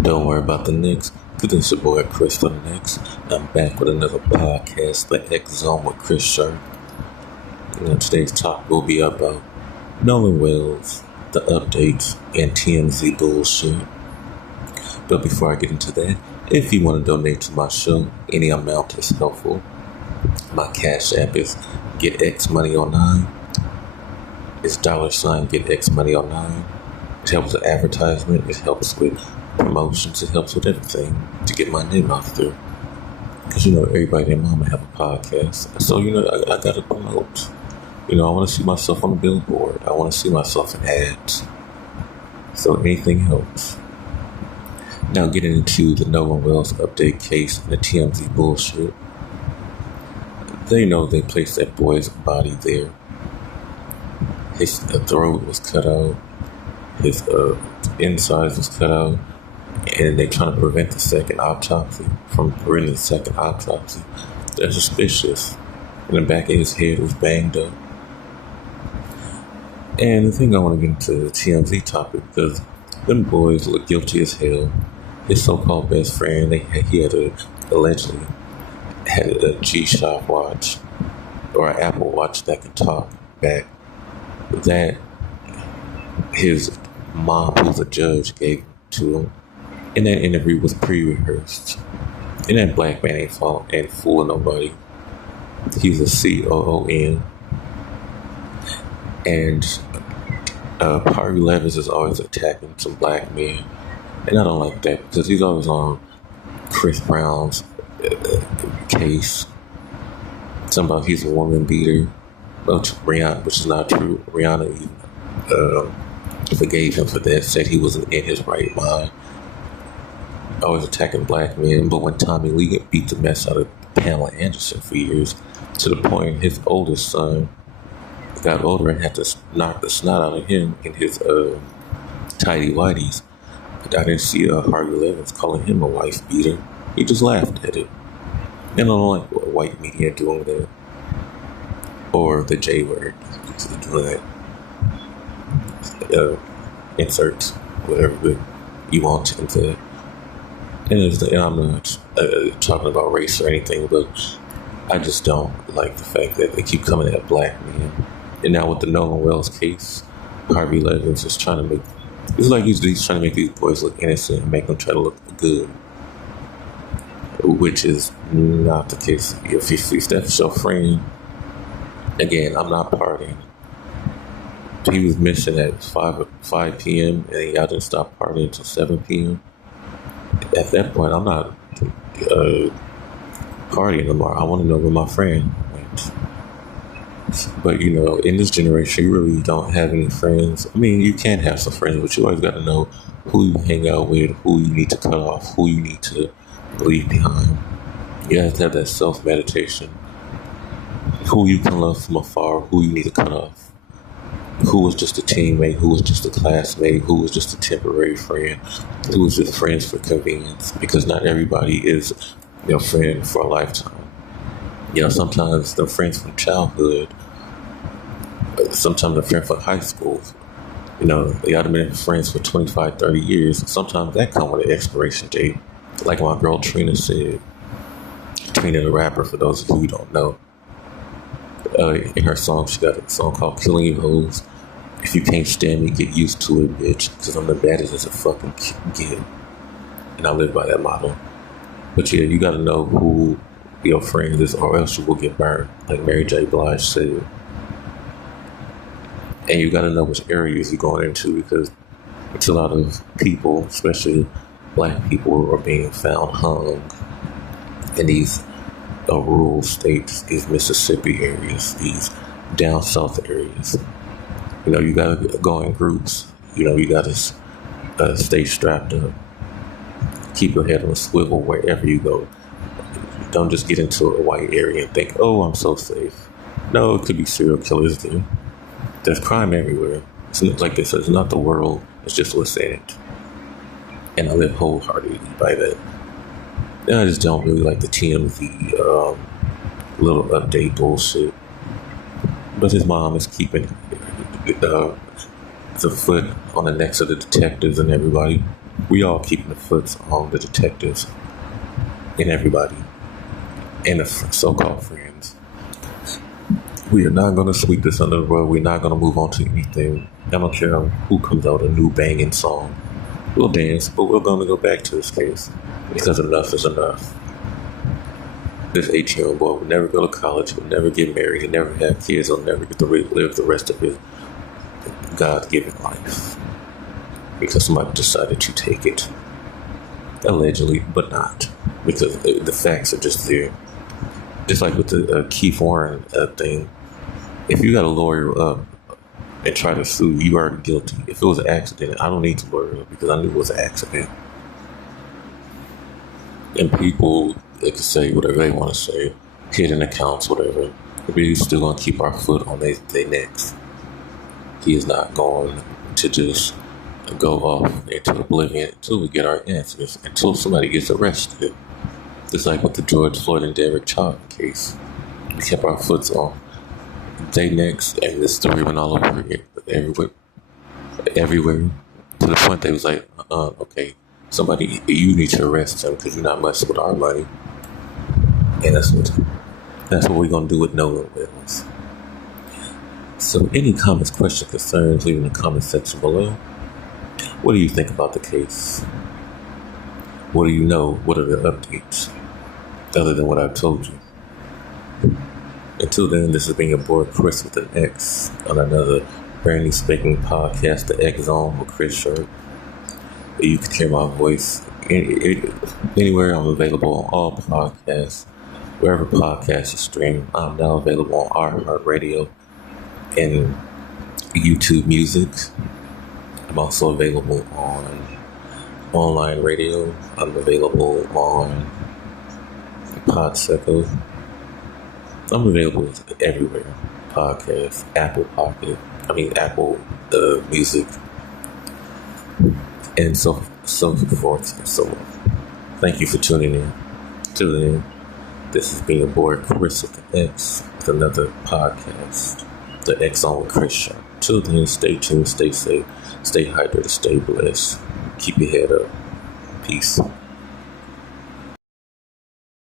Don't worry about the Knicks, because it's your boy Chris on the Knicks. I'm back with another podcast, The X Zone with Chris Sharp. Today's talk will be about Nolan Wells, the updates, and TMZ bullshit. But before I get into that, if you want to donate to my show, any amount is helpful. My cash app is GetXMoney09. It's $ Get X Money 09. It helps with advertisement. It helps with promotions. It helps with everything to get my name out there. Because, everybody and mama have a podcast. So, I got to promote. I want to see myself on the billboard. I want to see myself in ads. So anything helps. Now getting into the Nolan Wells update case and the TMZ bullshit. They know they placed that boy's body there. His throat was cut out. His insides was cut out. And they're trying to prevent the second autopsy from preventing the second autopsy. That's suspicious. And the back of his head was banged up. And the thing I want to get into the TMZ topic, because them boys look guilty as hell. His so-called best friend, he allegedly had a G-Shock watch or an Apple Watch that could talk back that his mom, who's a judge, gave to him. And that interview was pre-rehearsed. And that black man ain't fooling nobody. He's a COON. And Harvey Levins is always attacking some black men. And I don't like that because he's always on Chris Brown's case. Something about he's a woman beater. Which is not true. Rihanna forgave him for that, said he wasn't in his right mind. Always attacking black men. But when Tommy Lee beat the mess out of Pamela Anderson for years, to the point his oldest son got older and had to knock the snot out of him in his tidy whities. I didn't see Harvey Levins calling him a wife beater. He just laughed at it. And I don't like white media doing that. Or the J word. Doing that. Insert whatever you want into it. And I'm not talking about race or anything, but I just don't like the fact that they keep coming at black men. And now with the Nolan Wells case, Harvey Levins is trying to make... It's like he's trying to make these boys look innocent and make them try to look good. Which is not the case. If that's your friend, again, I'm not partying. He was missing at 5 p.m. and y'all didn't stop partying until 7 p.m. At that point, I'm not partying anymore. I want to know where my friend went. But, in this generation, you really don't have any friends. I mean, you can have some friends, but you always got to know who you hang out with, who you need to cut off, who you need to leave behind. You have to have that self-meditation. Who you can love from afar, who you need to cut off. Who was just a teammate, who was just a classmate, who was just a temporary friend, who was just friends for convenience. Because not everybody is your friend for a lifetime. Sometimes they're friends from childhood. Sometimes they're friends from high school. They ought to be friends for 25, 30 years. Sometimes that comes with an expiration date. Like my girl Trina said. Trina the rapper, for those of you who don't know. In her song, she got a song called Killing You Hoes. If you can't stand me, get used to it, bitch. Because I'm the baddest as a fucking get. And I live by that motto. But yeah, you gotta know who your friend is, or else you will get burned, like Mary J. Blige said. And you gotta know which areas you're going into, because it's a lot of people, especially black people, are being found hung in these rural states, these Mississippi areas, these down south areas. You gotta go in groups. You gotta stay strapped up. Keep your head on a swivel wherever you go. Don't just get into a white area and think, oh, I'm so safe. No, it could be serial killers there. There's crime everywhere. It's not like this. It's not the world. It's just what's in it. And I live wholeheartedly by that. And I just don't really like the TMZ little update bullshit. But his mom is keeping the foot on the necks of the detectives and everybody. We all keeping the foots on the detectives and everybody and the so-called friends. We are not going to sweep this under the rug. We're not going to move on to anything. I don't care who comes out a new banging song. We'll dance, but we're going to go back to this case because enough is enough. This 18-year-old boy will never go to college, will never get married, he'll never have kids, he'll never get to live the rest of his God-given life because somebody decided to take it. Allegedly, but not. Because the facts are just there. Just like with the Keith Warren thing. If you got a lawyer up and try to sue, you are guilty. If it was an accident, I don't need to lawyer up because I knew it was an accident. And people, they can say whatever they want to say, hidden accounts, whatever. We're still going to keep our foot on their necks. He is not going to just go off into oblivion until we get our answers, until somebody gets arrested. Just like with the George Floyd and Derek Chauvin case. We kept our foot on their necks, and this story went all over it, everywhere, to the point they was like, okay, somebody, you need to arrest him because you're not messing with our money. And that's what we're going to do with Nolan Wells. So any comments, questions, concerns, leave in the comment section below. What do you think about the case? What do you know? What are the updates? Other than what I've told you. Until then, this has been your boy Chris with an X on another brand new speaking podcast, The X Zone with Chris Shirt. You can hear my voice anywhere. I'm available on all podcasts, wherever podcasts are streamed. I'm now available on iHeartRadio and YouTube Music. I'm also available on online radio. I'm available on Podseco. I'm available everywhere. Podcast, Apple Music, and so forth and so on. Thank you for tuning in. Till then, this has been your boy Chris with the X with another podcast, The X Zone with Chris Show. Till then, stay tuned, stay safe, stay hydrated, stay blessed. Keep your head up. Peace.